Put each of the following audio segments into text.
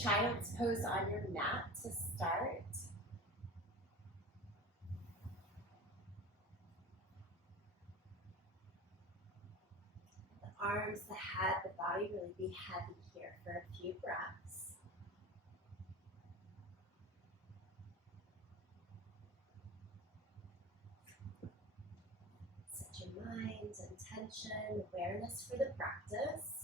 Child's pose on your mat to start. The arms, the head, the body really be heavy here for a few breaths. Set your mind, intention, awareness for the practice.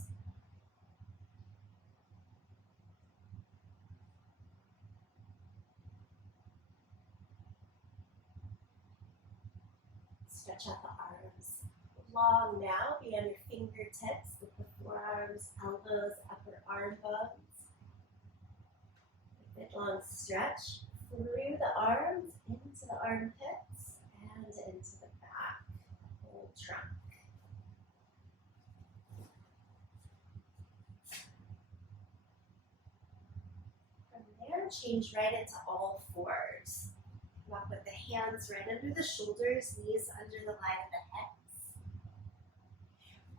Stretch out the arms long now, beyond your fingertips, with the forearms, elbows, upper arm bones. A good long stretch through the arms, into the armpits, and into the back, whole trunk. From there, change right into all fours. Come up with the hands right under the shoulders, knees under the line of the hips.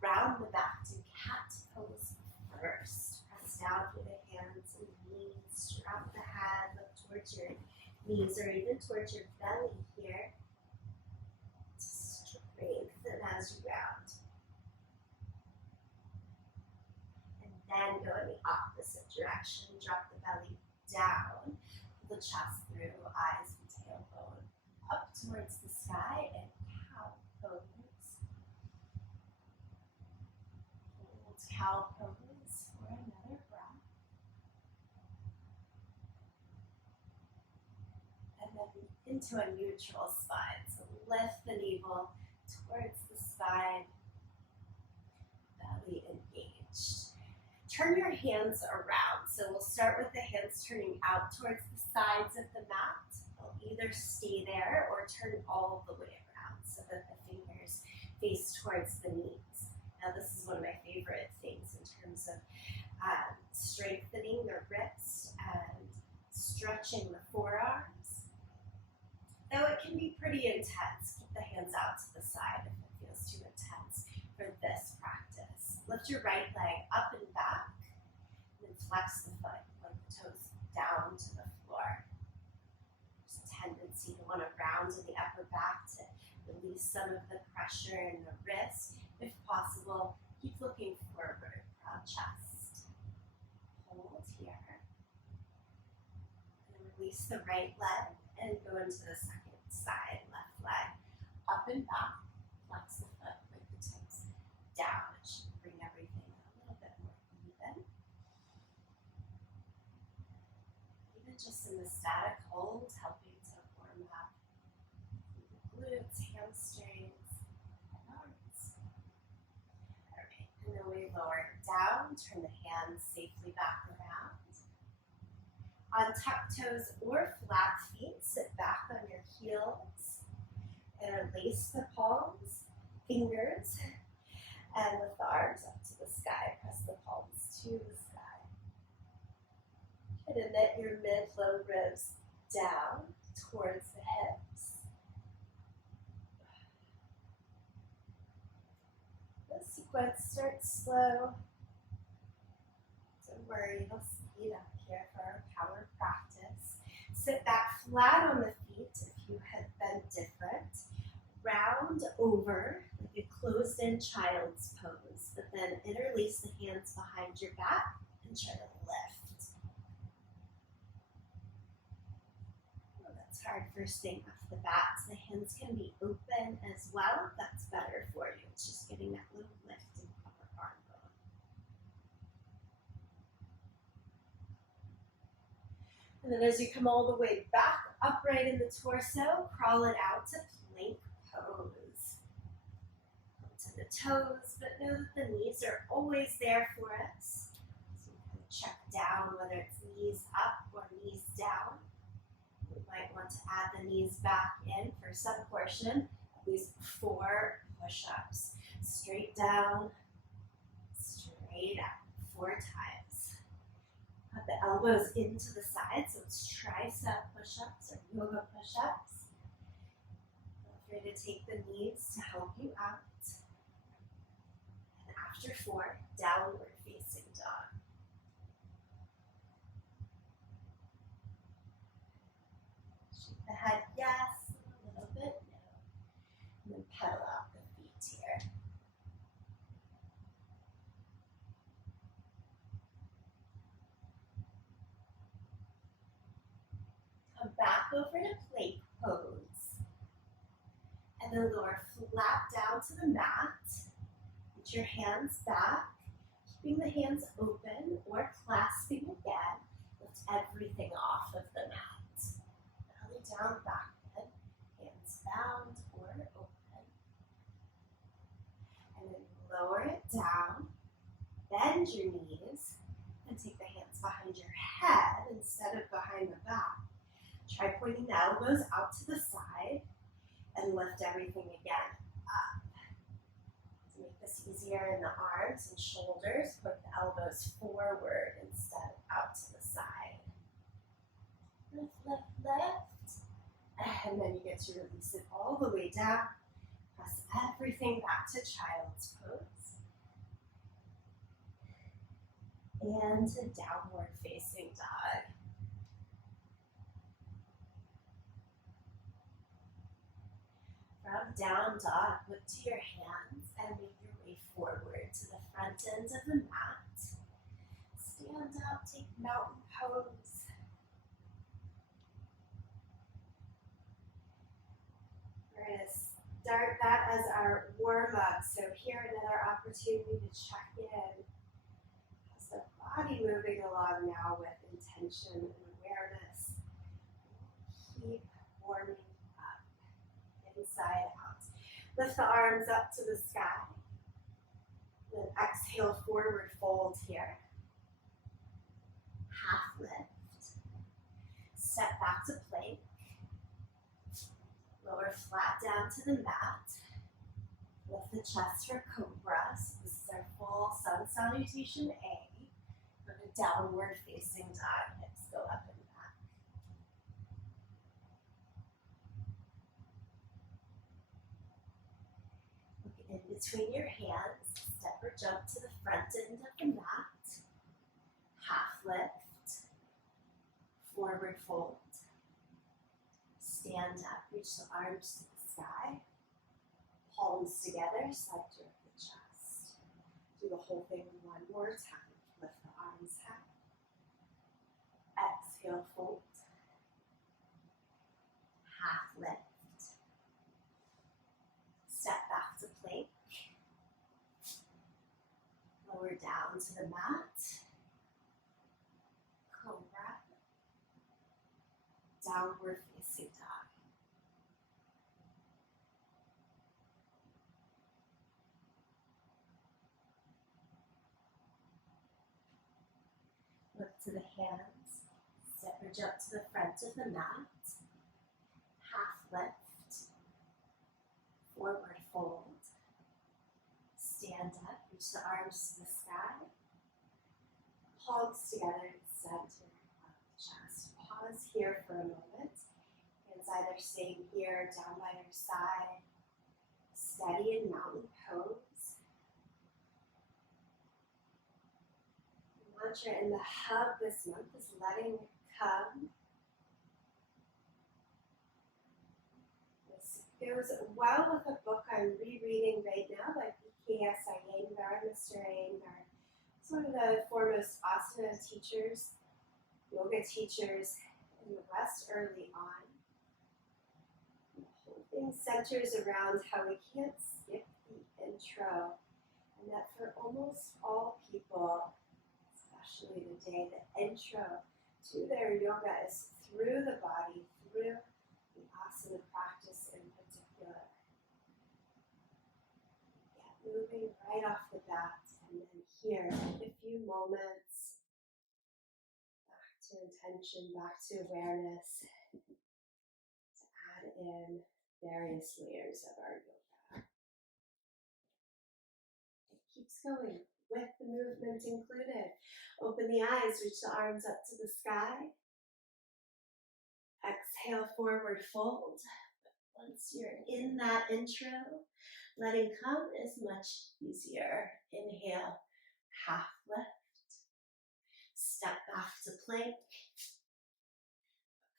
Round the back to cat pose first. Press down through the hands and knees. Drop the head, look towards your knees or even towards your belly here. Strengthen as you round. And then go in the opposite direction. Drop the belly down, the chest through, eyes and tailbone up towards the sky, and cow pose. Hold cow pose for another breath. And then into a neutral spine. So lift the navel towards the spine, belly engaged. Turn your hands around. So we'll start with the hands turning out towards the sides of the mat. They'll either stay there or turn all the way around so that the fingers face towards the knees. Now this is one of my favorite things in terms of strengthening the wrist and stretching the forearms. Though it can be pretty intense, keep the hands out to the side if it feels too intense for this practice. Lift your right leg up and back, and then flex the foot, like the toes down to the floor. There's a tendency to want to round in the upper back to release some of the pressure in the wrist. If possible, keep looking forward, proud chest. Hold here. And then release the right leg and go into the second side, left leg. Up and back, flex the foot with the toes down. It should bring everything a little bit more even. Even just in the static hold, helping to warm up the glutes, hamstrings, and arms. All right, and then we lower it down, turn the hands safely back around. On tucked toes or flat feet, sit back on your heels and release the palms, fingers, and lift the arms up to the sky. Press the palms to the sky. And then knit your mid-low ribs down towards the hips. The sequence starts slow. Don't worry, it'll speed up here for our power practice. Sit back flat on the feet if you have been different. Round over like a closed-in child's pose, but then interlace the hands behind your back and try to lift. Oh, that's hard first thing off the bat. So the hands can be open as well. That's better for you. It's just getting that little lift in the upper arm bone. And then as you come all the way back, upright in the torso, crawl it out to plank pose. Come to the toes, but know that the knees are always there for us. So we kind of check down whether it's knees up or knees down. We might want to add the knees back in for some portion, at least 4 push-ups. Straight down, straight up, 4 times. Put the elbows into the sides, so it's tricep push-ups or yoga push-ups. Feel free to take the knees to help you out. And after 4, downward facing dog. the head, yes. A little bit, no. And then pedal out the feet here. Come back over to plank pose. And then lower flat down to the mat. Put your hands back, keeping the hands open or clasping again. Lift everything off of the mat. Belly down, back bend, hands bound or open. And then lower it down, bend your knees, and take the hands behind your head instead of behind the back. Try pointing the elbows out to the side and lift everything again up. To make this easier in the arms and shoulders, put the elbows forward instead of out to the side. Lift, lift, lift. And then you get to release it all the way down. Press everything back to child's pose. And to downward facing dog. From down dog, look to your hands and make your way forward to the front end of the mat. Stand up, take mountain pose. We're going to start that as our warm-up. So here, another opportunity to check in. How's the body moving along now with intention and awareness? Keep warming up, inside out. Lift the arms up to the sky. Then exhale, forward fold here. Half lift. Step back to plank. Lower flat down to the mat. Lift the chest for cobra. So this is our full sun salutation A. Go to downward facing dog. Hips go up and back. Look in between your hands. Step or jump to the front end of the mat. Half lift. Forward fold. Stand up, reach the arms to the sky. Palms together, slide through the chest. Do the whole thing one more time. Lift the arms high. Exhale, fold. Half lift. Step back to plank. Lower down to the mat. Cobra. Downward facing dog. Look to the hands. Step or jump to the front of the mat. Half lift. Forward fold. Stand up. Reach the arms to the sky. Palms together in the center of the chest. Pause here for a moment. Hands either staying here, down by your side. Steady in mountain pose. The mantra in the hub this month is letting it come. This goes well with a book I'm rereading right now by B.K.S. Iyengar, Mr. Iyengar. He's one of the foremost asana teachers, yoga teachers in the West early on. The whole thing centers around how we can't skip the intro, and that for almost all people, especially today, the intro to their yoga is through the body, through the asana practice in particular. Get moving right off the bat, and then here, a few moments, back to intention, back to awareness, to add in various layers of our yoga. It keeps going with the movement included. Open the eyes, reach the arms up to the sky. Exhale, forward fold. Once you're in that intro, letting come is much easier. Inhale, half lift. Step back to plank.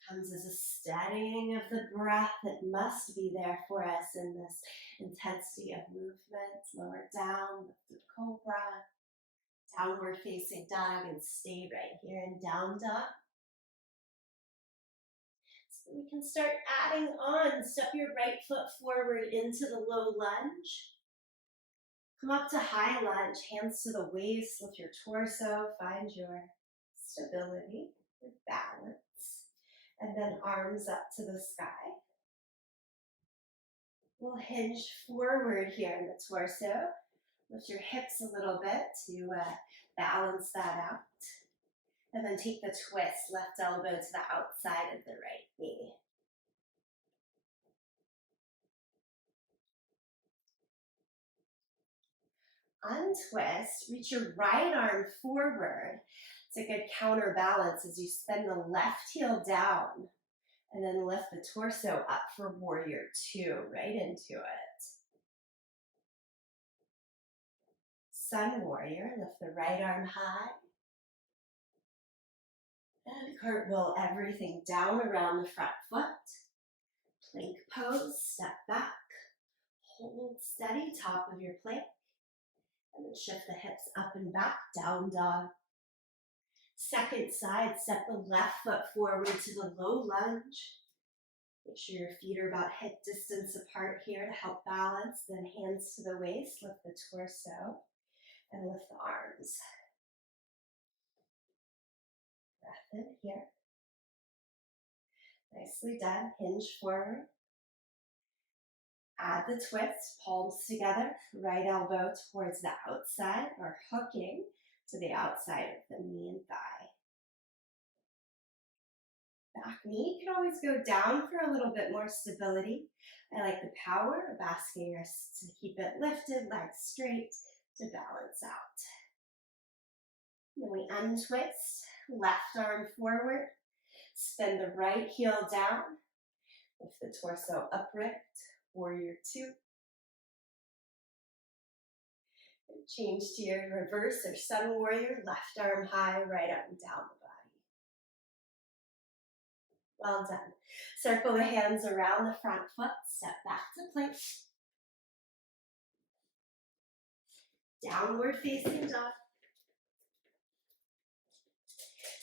Comes as a steadying of the breath that must be there for us in this intensity of movement. Lower down, lift the cobra, downward facing dog, and stay right here in down dog. So we can start adding on. Step your right foot forward into the low lunge. Come up to high lunge, hands to the waist, lift your torso, find your stability, your balance. And then arms up to the sky. We'll hinge forward here in the torso. Lift your hips a little bit to balance that out. And then take the twist, left elbow to the outside of the right knee. Untwist, reach your right arm forward. It's a good counterbalance as you spin the left heel down and then lift the torso up for warrior two, right into it. Sun warrior, lift the right arm high. And cartwheel everything down around the front foot. Plank pose, step back. Hold steady, top of your plank. And then shift the hips up and back, down dog. Second side, step the left foot forward to the low lunge. Make sure your feet are about hip distance apart here to help balance. Then hands to the waist, lift the torso, and lift the arms. Breath in here. Nicely done. Hinge forward. Add the twist, palms together, right elbow towards the outside or hooking to the outside of the knee and thigh. Back knee can always go down for a little bit more stability. I like the power of asking us to keep it lifted, legs straight to balance out. Then we untwist, left arm forward, spin the right heel down, lift the torso upright, warrior two. And change to your reverse or sun warrior, left arm high, right arm down the body. Well done. Circle the hands around the front foot, step back to plank. Downward facing dog.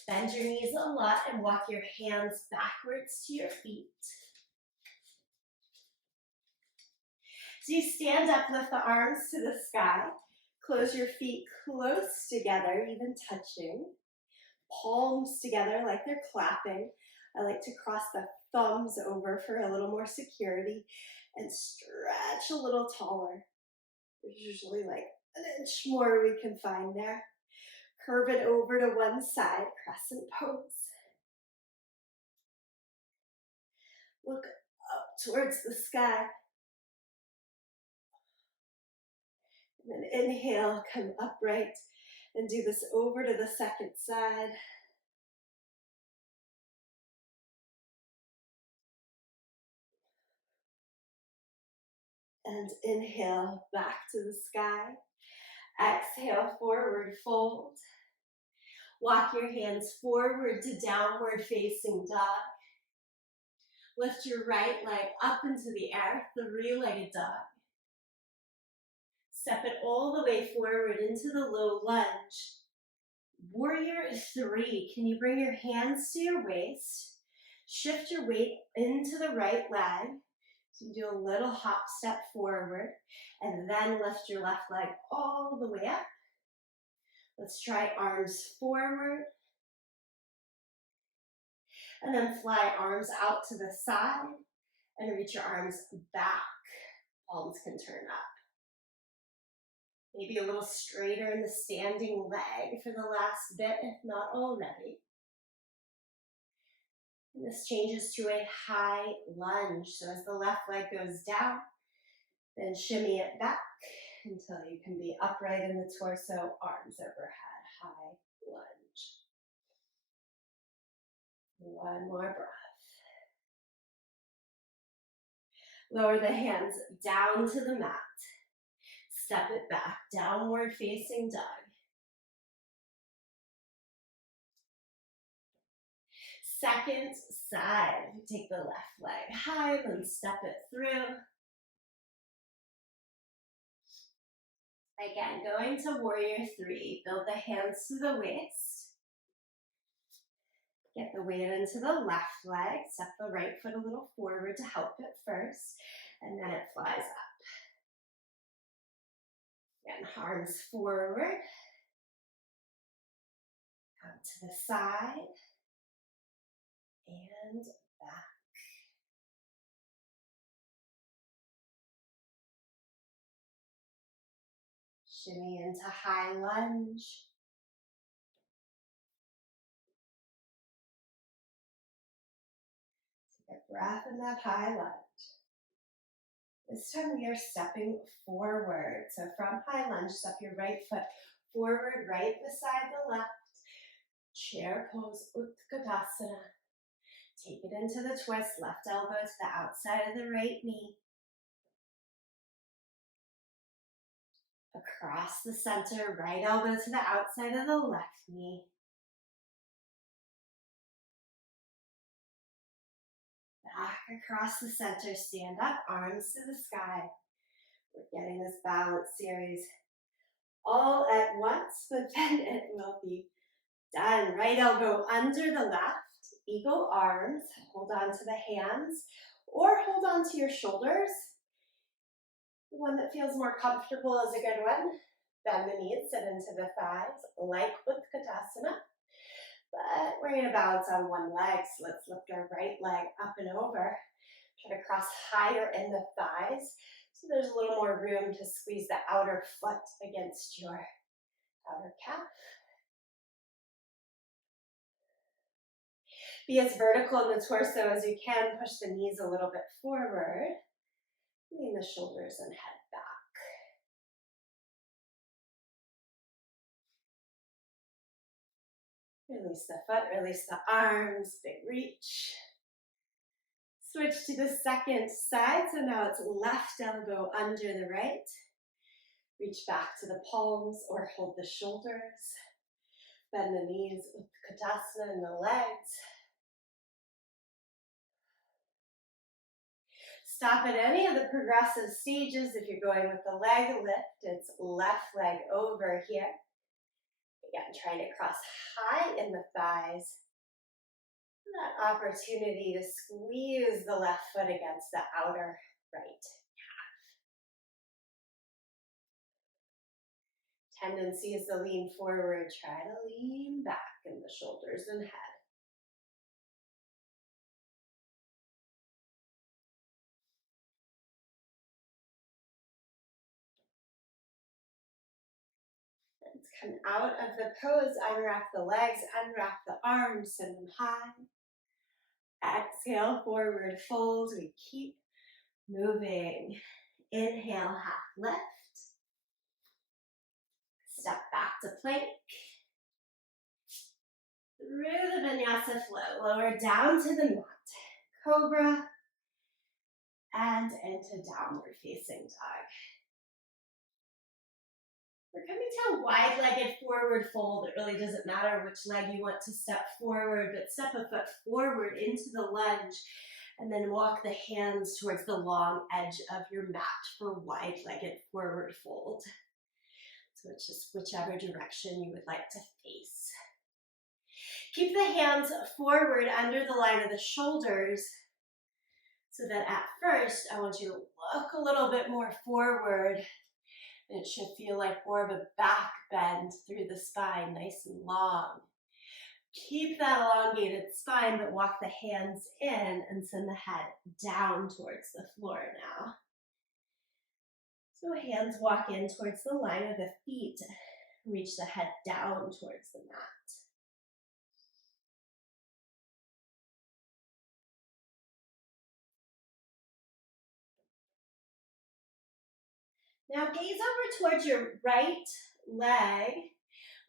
Bend your knees a lot and walk your hands backwards to your feet. So you stand up, lift the arms to the sky. Close your feet close together, even touching. Palms together like they're clapping. I like to cross the thumbs over for a little more security and stretch a little taller. There's usually like an inch more we can find there. Curve it over to one side, crescent pose. Look up towards the sky. And then inhale, come upright and do this over to the second side. And inhale, back to the sky. Exhale, forward fold. Walk your hands forward to downward facing dog. Lift your right leg up into the air, three-legged dog. Step it all the way forward into the low lunge. Warrior three. Can you bring your hands to your waist? Shift your weight into the right leg. So you do a little hop step forward and then lift your left leg all the way up. Let's try arms forward. And then fly arms out to the side and reach your arms back. Palms can turn up. Maybe a little straighter in the standing leg for the last bit, if not already. And this changes to a high lunge. So as the left leg goes down, then shimmy it back until you can be upright in the torso, arms overhead, high lunge. One more breath. Lower the hands down to the mat. Step it back, downward facing dog. Second side. Take the left leg high, then step it through. Again, going to warrior three. Build the hands to the waist. Get the weight into the left leg. Step the right foot a little forward to help it first. And then it flies up. Again, arms forward. Out to the side. And back. Shimmy into high lunge. Take a breath in that high lunge. This time we are stepping forward. So from high lunge, step your right foot forward, right beside the left. Chair pose, Utkatasana. Take it into the twist, left elbow to the outside of the right knee. Across the center, right elbow to the outside of the left knee. Back across the center, stand up, arms to the sky. We're getting this balance series all at once, but then it will be done. Right elbow under the left, eagle arms, hold on to the hands, or hold on to your shoulders. The one that feels more comfortable is a good one. Bend the knees, sit into the thighs, like Utkatasana. But we're going to balance on one leg, so let's lift our right leg up and over. Try to cross higher in the thighs, so there's a little more room to squeeze the outer foot against your outer calf. Be as vertical in the torso as you can. Push the knees a little bit forward. Lean the shoulders and head back. Release the foot, release the arms, big reach. Switch to the second side, so now it's left elbow under the right. Reach back to the palms or hold the shoulders. Bend the knees, Utkatasana in the legs. Stop at any of the progressive stages. If you're going with the leg lift, it's left leg over here. Again, trying to cross high in the thighs. That opportunity to squeeze the left foot against the outer right calf. Tendency is to lean forward. Try to lean back in the shoulders and head. Let's come out of the pose, unwrap the legs, unwrap the arms, send them high. Exhale, forward fold. We keep moving. Inhale, half lift. Step back to plank. Through the vinyasa flow, lower down to the mat. Cobra. And into downward facing dog. We're coming to a wide-legged forward fold. It really doesn't matter which leg you want to step forward, but step a foot forward into the lunge and then walk the hands towards the long edge of your mat for wide-legged forward fold. So it's just whichever direction you would like to face. Keep the hands forward under the line of the shoulders so that at first I want you to look a little bit more forward. It should feel like more of a back bend through the spine, nice and long. Keep that elongated spine, but walk the hands in and send the head down towards the floor now. So hands walk in towards the line of the feet. Reach the head down towards the mat. Now gaze over towards your right leg.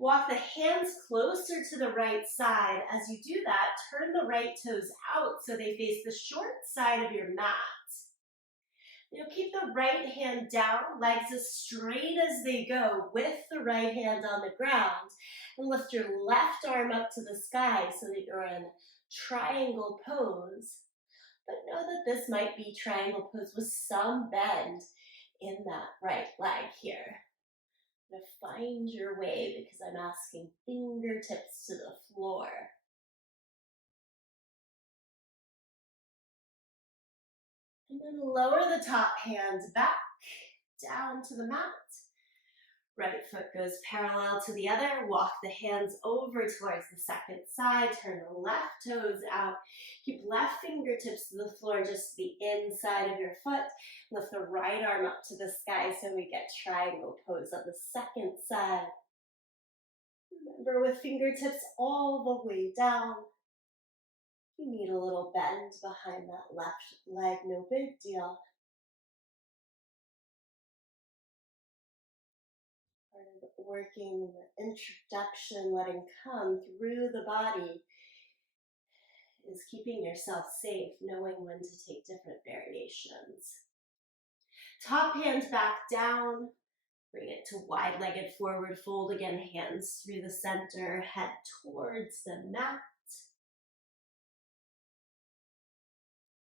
Walk the hands closer to the right side. As you do that, turn the right toes out so they face the short side of your mat. You'll keep the right hand down, legs as straight as they go with the right hand on the ground. And lift your left arm up to the sky so that you're in triangle pose, but know that this might be triangle pose with some bend in that right leg here. Now find your way because I'm asking fingertips to the floor. And then lower the top hand back down to the mat. Right foot goes parallel to the other. Walk the hands over towards the second side. Turn the left toes out. Keep left fingertips to the floor, just the inside of your foot. Lift the right arm up to the sky so we get triangle pose on the second side. Remember, with fingertips all the way down. You need a little bend behind that left leg, no big deal. Part of working the introduction, letting come through the body, is keeping yourself safe, knowing when to take different variations. Top hand back down, bring it to wide-legged forward fold again, hands through the center, head towards the mat.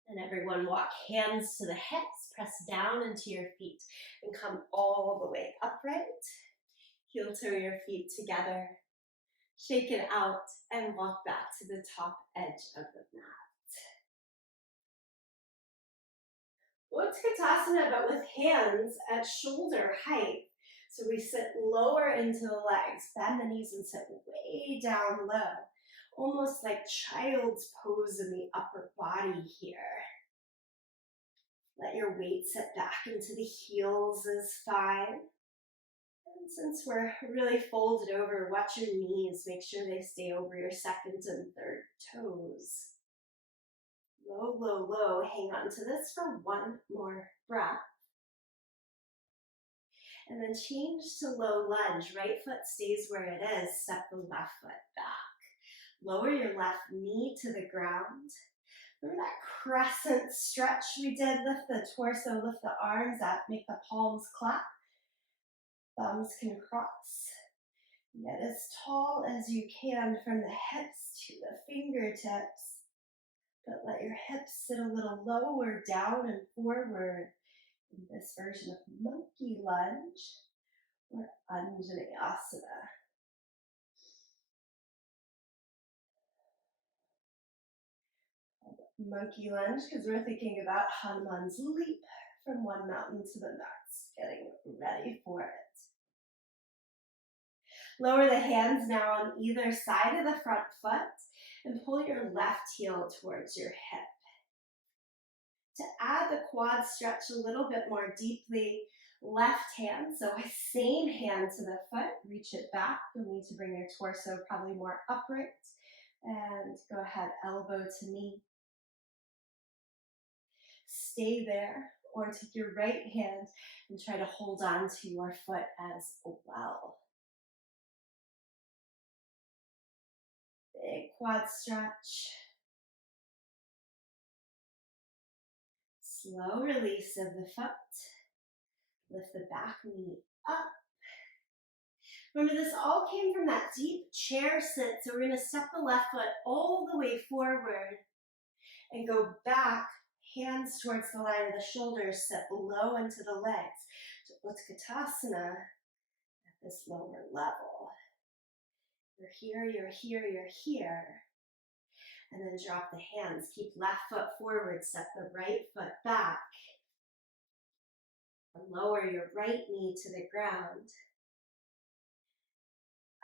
And everyone walk hands to the hips, press down into your feet, and come all the way upright. Heel toe your feet together. Shake it out and walk back to the top edge of the mat. Utkatasana, but with hands at shoulder height. So we sit lower into the legs, bend the knees and sit way down low. Almost like child's pose in the upper body here. Let your weight sit back into the heels is fine. And since we're really folded over, watch your knees. Make sure they stay over your second and third toes. Low, low, low. Hang on to this for one more breath. And then change to low lunge. Right foot stays where it is. Step the left foot back. Lower your left knee to the ground. Remember that crescent stretch we did? Lift the torso, lift the arms up, make the palms clap. Thumbs can cross. Get as tall as you can from the hips to the fingertips. But let your hips sit a little lower, down and forward. In this version of monkey lunge or Anjaneyasana. Monkey lunge because we're thinking about Hanuman's leap from one mountain to the next, getting ready for it. Lower the hands now on either side of the front foot and pull your left heel towards your hip. To add the quad stretch a little bit more deeply, left hand, so same hand to the foot, reach it back. You'll need to bring your torso probably more upright. And go ahead, elbow to knee. Stay there, or take your right hand and try to hold on to your foot as well. Big quad stretch. Slow release of the foot. Lift the back knee up. Remember, this all came from that deep chair sit, so we're going to step the left foot all the way forward and go back, hands towards the line of the shoulders, sit low into the legs. So Utkatasana at this lower level. You're here, you're here, you're here. And then drop the hands. Keep left foot forward, step the right foot back. And lower your right knee to the ground.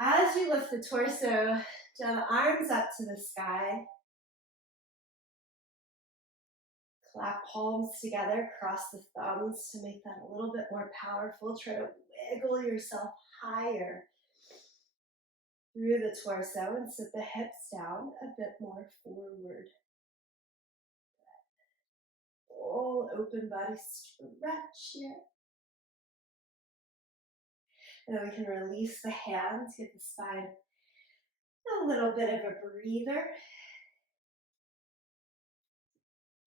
As you lift the torso, draw the arms up to the sky. Clap palms together, cross the thumbs to make that a little bit more powerful. Try to wiggle yourself higher through the torso and sit the hips down a bit more forward. Full open body stretch here. And then we can release the hands, get the spine a little bit of a breather.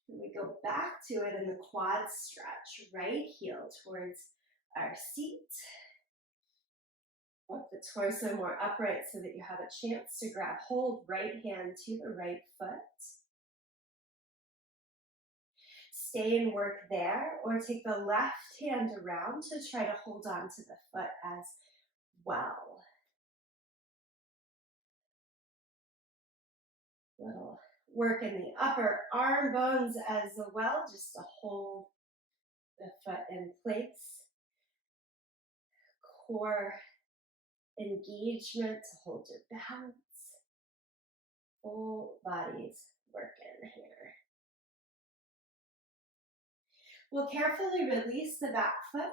And we go back to it in the quad stretch, right heel towards our seat. the torso more upright so that you have a chance to grab hold, right hand to the right foot. Stay and work there, or take the left hand around to try to hold on to the foot as well. Little work in the upper arm bones as well, just to hold the foot in place. Core engagement to hold your balance. Full body's working here. We'll carefully release the back foot.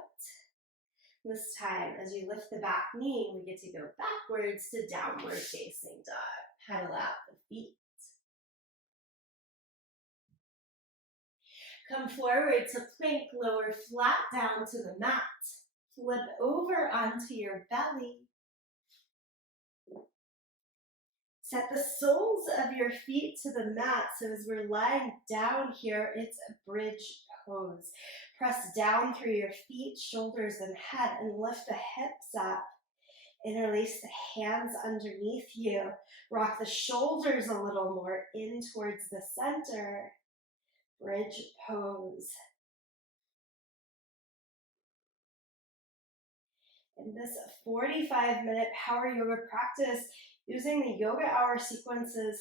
This time, as you lift the back knee, we get to go backwards to downward facing dog. Pedal out the feet. Come forward to plank, lower flat down to the mat. Flip over onto your belly. Set the soles of your feet to the mat, so as we're lying down here, it's a bridge pose. Press down through your feet, shoulders, and head, and lift the hips up. Interlace the hands underneath you. Rock the shoulders a little more in towards the center. Bridge pose. In this 45-minute power yoga practice, using the Yogahour sequences,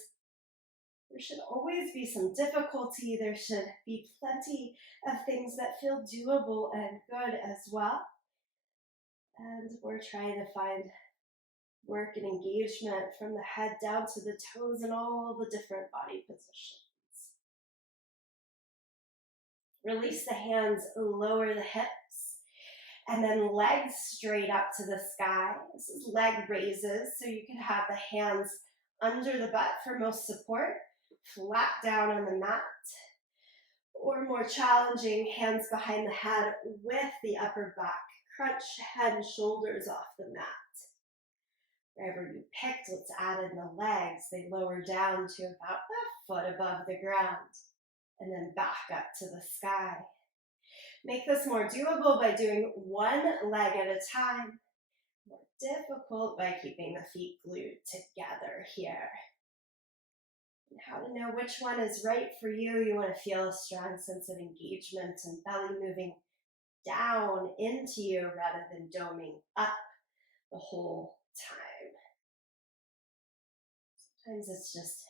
there should always be some difficulty. There should be plenty of things that feel doable and good as well. And we're trying to find work and engagement from the head down to the toes and all the different body positions. Release the hands, lower the hips, and then legs straight up to the sky. This is leg raises, so you can have the hands under the butt for most support, flat down on the mat, or more challenging, hands behind the head with the upper back. Crunch head and shoulders off the mat. Wherever you picked, let's add in the legs. They lower down to about a foot above the ground, and then back up to the sky. Make this more doable by doing one leg at a time. More difficult by keeping the feet glued together here. And how to know which one is right for you. You want to feel a strong sense of engagement and belly moving down into you rather than doming up the whole time. Sometimes it's just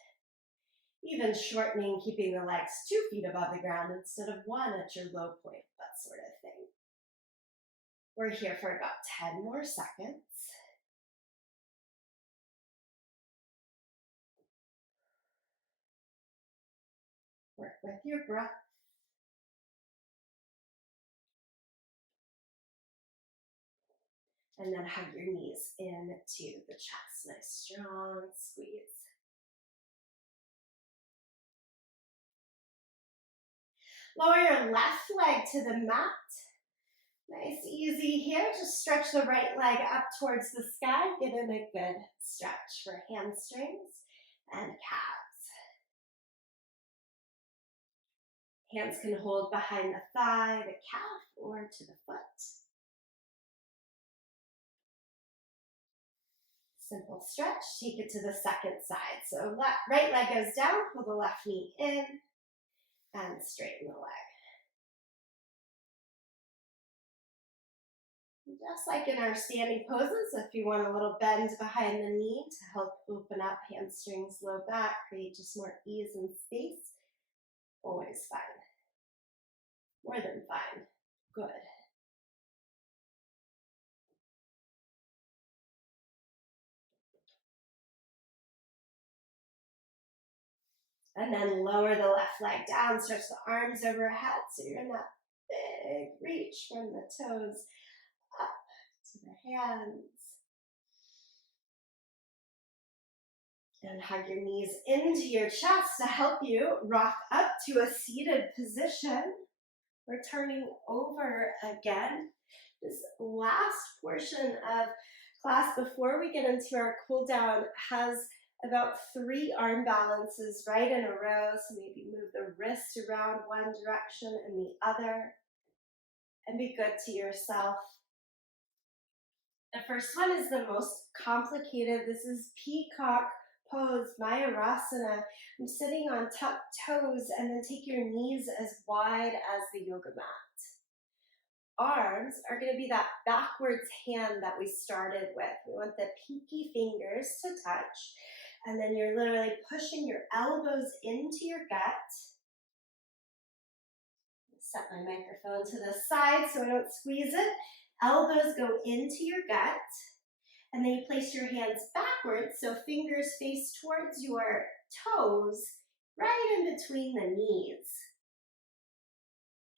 even shortening, keeping the legs 2 feet above the ground instead of 1 at your low point, that sort of thing. We're here for about 10 more seconds. Work with your breath. And then hug your knees into the chest. Nice strong squeeze. Lower your left leg to the mat. Nice, easy here. Just stretch the right leg up towards the sky. Get in a good stretch for hamstrings and calves. Hands can hold behind the thigh, the calf, or to the foot. Simple stretch. Take it to the second side. So right leg goes down, pull the left knee in, and straighten the leg. Just like in our standing poses, if you want a little bend behind the knee to help open up hamstrings, low back, create just more ease and space, always fine. More than fine. Good. And then lower the left leg down, stretch the arms overhead so you're in that big reach from the toes up to the hands. And hug your knees into your chest to help you rock up to a seated position. We're turning over again. This last portion of class before we get into our cool down has about 3 arm balances right in a row. So maybe move the wrist around one direction and the other. And be good to yourself. The first one is the most complicated. This is peacock pose, Mayurasana. I'm sitting on tucked toes, and then take your knees as wide as the yoga mat. Arms are going to be that backwards hand that we started with. We want the pinky fingers to touch, and then you're literally pushing your elbows into your gut. Set my microphone to the side so I don't squeeze it. Elbows go into your gut, and then you place your hands backwards so fingers face towards your toes, right in between the knees.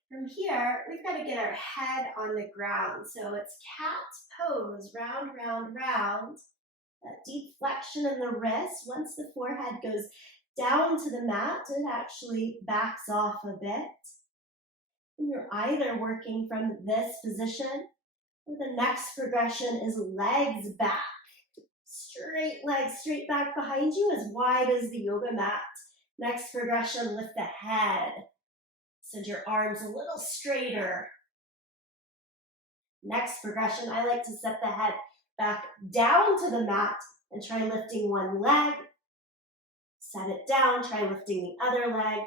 From here, we've got to get our head on the ground. So it's cat pose, round, round, round. That deep flexion in the wrist. Once the forehead goes down to the mat, it actually backs off a bit. And you're either working from this position, or the next progression is legs back. Straight legs straight back behind you, as wide as the yoga mat. Next progression, lift the head. Send your arms a little straighter. Next progression, I like to set the head back down to the mat and try lifting one leg. Set it down, try lifting the other leg.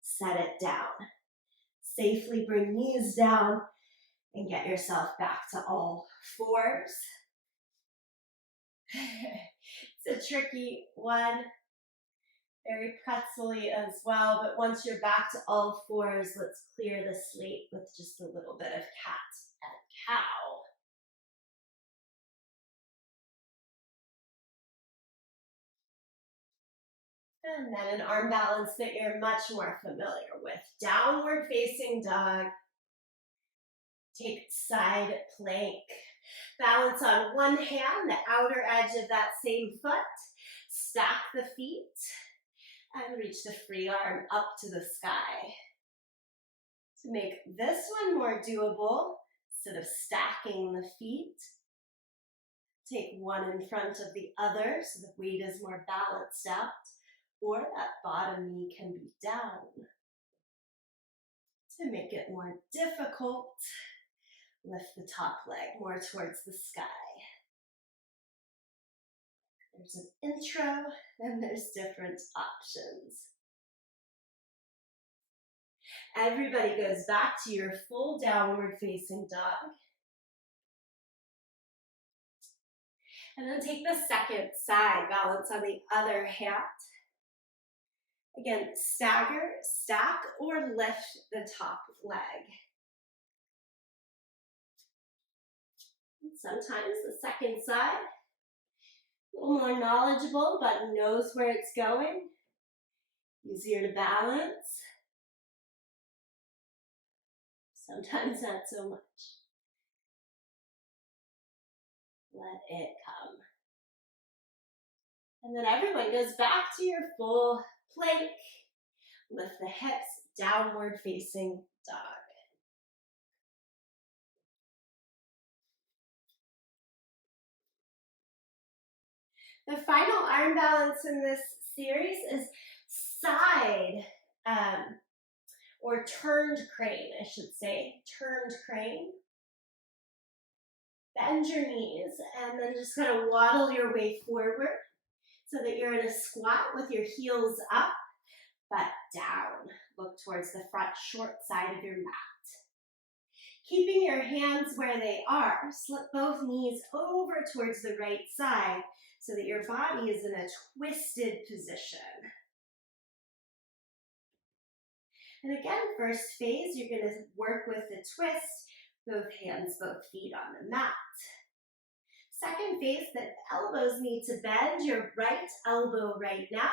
Set it down. Safely bring knees down and get yourself back to all fours. It's a tricky one. Very pretzel-y as well, but once you're back to all fours, let's clear the slate with just a little bit of cat and cow. And then an arm balance that you're much more familiar with. Downward facing dog. Take side plank. Balance on one hand, the outer edge of that same foot. Stack the feet. And reach the free arm up to the sky. To make this one more doable, instead of stacking the feet, take one in front of the other so the weight is more balanced out, or that bottom knee can be down. To make it more difficult, lift the top leg more towards the sky. There's an intro, and there's different options. Everybody goes back to your full downward facing dog. And then take the second side, balance on the other hand. Again, stagger, stack, or lift the top leg. And sometimes the second side, a little more knowledgeable, but knows where it's going. Easier to balance. Sometimes not so much. Let it come. And then everyone goes back to your full plank. Lift the hips, downward facing dog. The final arm balance in this series is side or turned crane, I should say. Turned crane. Bend your knees and then just kind of waddle your way forward so that you're in a squat with your heels up, but down. Look towards the front short side of your mat. Keeping your hands where they are, slip both knees over towards the right side so that your body is in a twisted position. And again, first phase, you're going to work with the twist, both hands, both feet on the mat. Second phase, the elbows need to bend. Your right elbow right now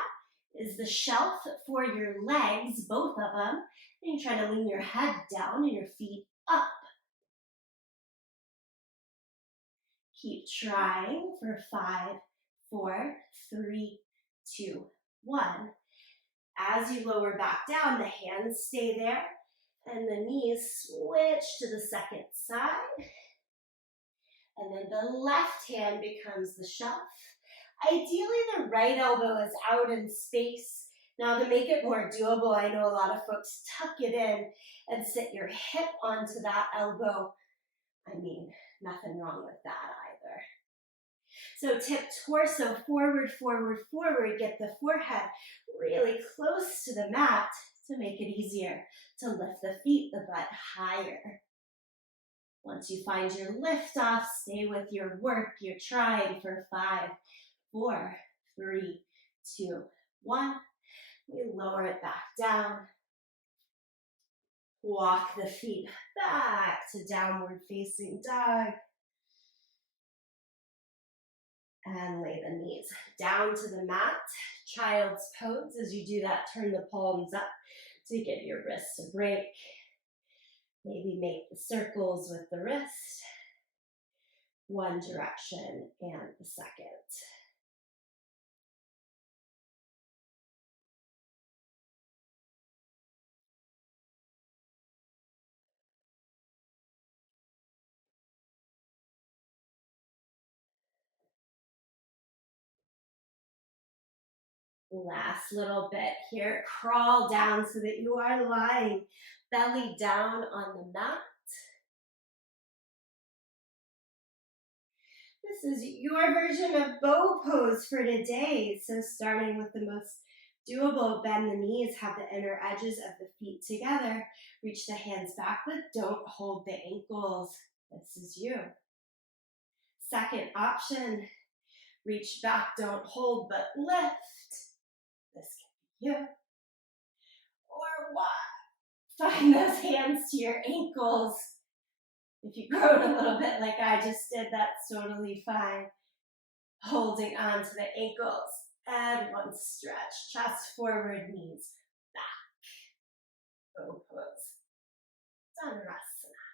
is the shelf for your legs, both of them. And you try to lean your head down and your feet up. Keep trying for 5, 4, 3, 2, 1. As you lower back down, the hands stay there and the knees switch to the second side. And then the left hand becomes the shelf. Ideally, the right elbow is out in space. Now, to make it more doable, I know a lot of folks tuck it in and sit your hip onto that elbow. I mean, nothing wrong with that So tip torso forward, forward, forward. Get the forehead really close to the mat to make it easier to lift the feet, the butt higher. Once you find your lift off, stay with your work. You're trying for 5, 4, 3, 2, 1. We lower it back down. Walk the feet back to downward facing dog. And lay the knees down to the mat. Child's pose. As you do that, turn the palms up to give your wrist a break. Maybe make the circles with the wrist. One direction and the second. Last little bit here. Crawl down so that you are lying belly down on the mat. This is your version of bow pose for today. So starting with the most doable, bend the knees, have the inner edges of the feet together. Reach the hands back, but don't hold the ankles. This is you. Second option, reach back, don't hold, but lift. This can be you. Or what? Find those hands to your ankles. If you groan a little bit like I just did, that's totally fine. Holding on to the ankles. And one stretch. Chest forward, knees back. Bow pose. Dhanurasana.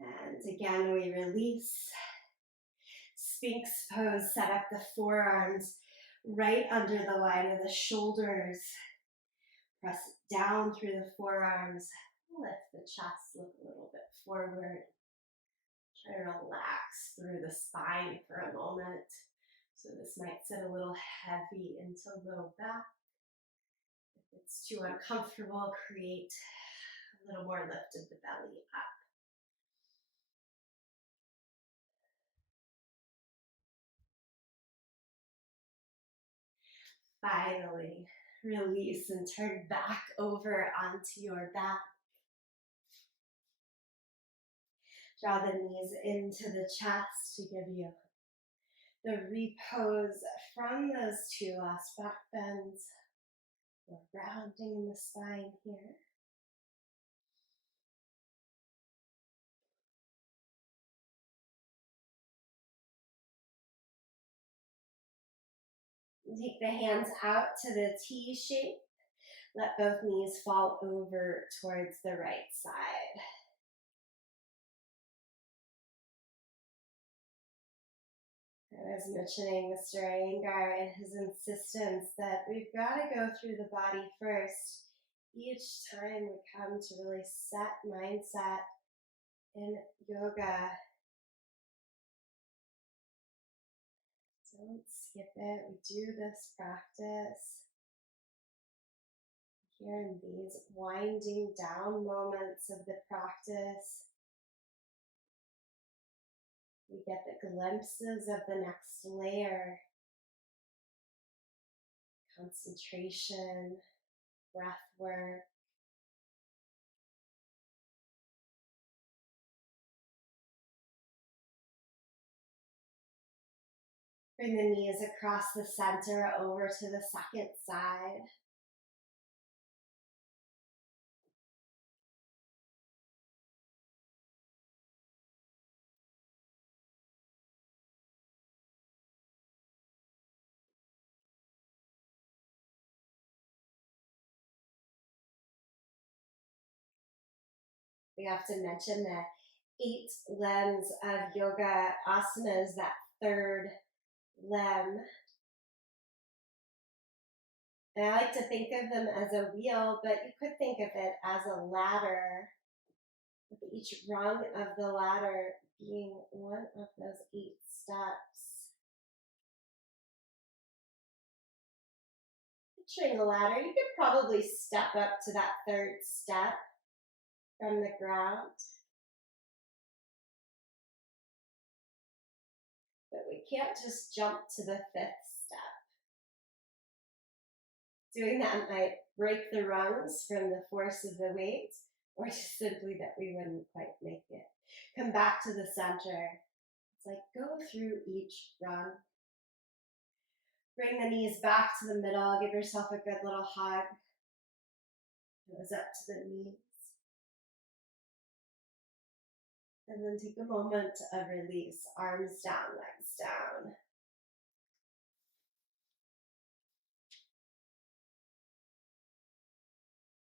And again, we release. Sphinx pose. Set up the forearms right under the line of the shoulders. Press down through the forearms. Lift the chest, look a little bit forward. Try to relax through the spine for a moment. So this might sit a little heavy into low back. If it's too uncomfortable, create a little more lift of the belly up. Finally, release and turn back over onto your back. Draw the knees into the chest to give you the repose from those 2 last back bends. We're rounding the spine here. Take the hands out to the T shape. Let both knees fall over towards the right side. I was mentioning Mr. Iyengar and his insistence that we've got to go through the body first. Each time we come to really set mindset in yoga. Don't skip it. We do this practice. Here in these winding down moments of the practice, we get the glimpses of the next layer. Concentration, breath work. Bring the knees across the center over to the second side. We have to mention the 8 limbs of yoga asanas, that third limb. And I like to think of them as a wheel, but you could think of it as a ladder, with each rung of the ladder being one of those 8 steps. Picturing the ladder, you could probably step up to that third step. from the ground. But we can't just jump to the fifth step. Doing that might break the rungs from the force of the weight, or just simply that we wouldn't quite make it. Come back to the center. It's like go through each rung. Bring the knees back to the middle. Give yourself a good little hug. Nose up to the knees. And then take a moment of release. Arms down, legs down.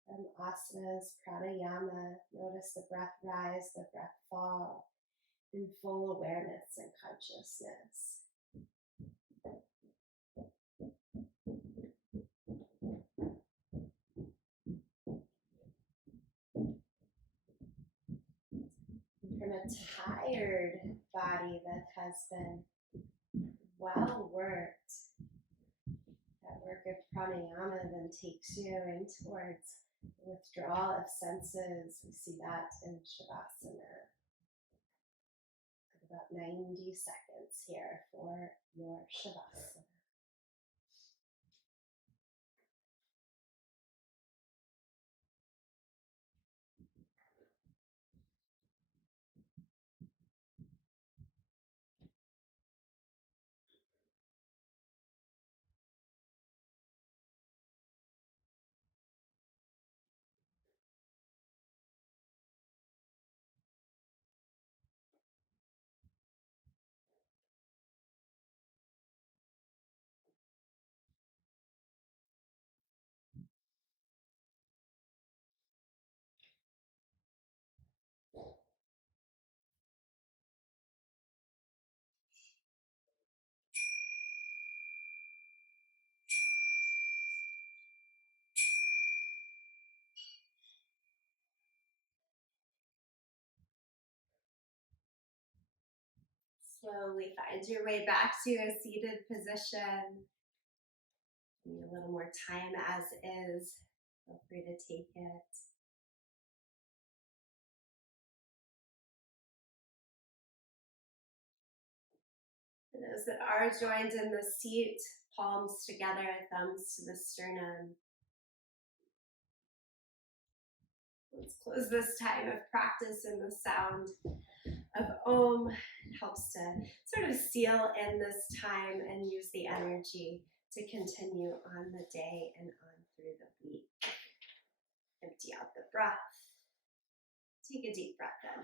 From asanas, pranayama, notice the breath rise, the breath fall, in full awareness and consciousness. And from a tired body that has been well worked, that work of pranayama then takes you in towards withdrawal of senses. We see that in Shavasana. About 90 seconds here for your Shavasana. Slowly find your way back to a seated position. Need a little more time as is. Feel free to take it. For those that are joined in the seat, palms together, thumbs to the sternum. Let's close this time of practice in the sound of Om. It helps to sort of seal in this time and use the energy to continue on the day and on through the week. Empty out the breath. Take a deep breath in.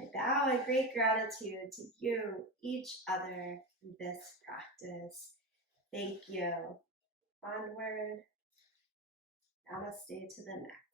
I bow in great gratitude to you, each other, this practice. Thank you. Onward. Namaste to the next.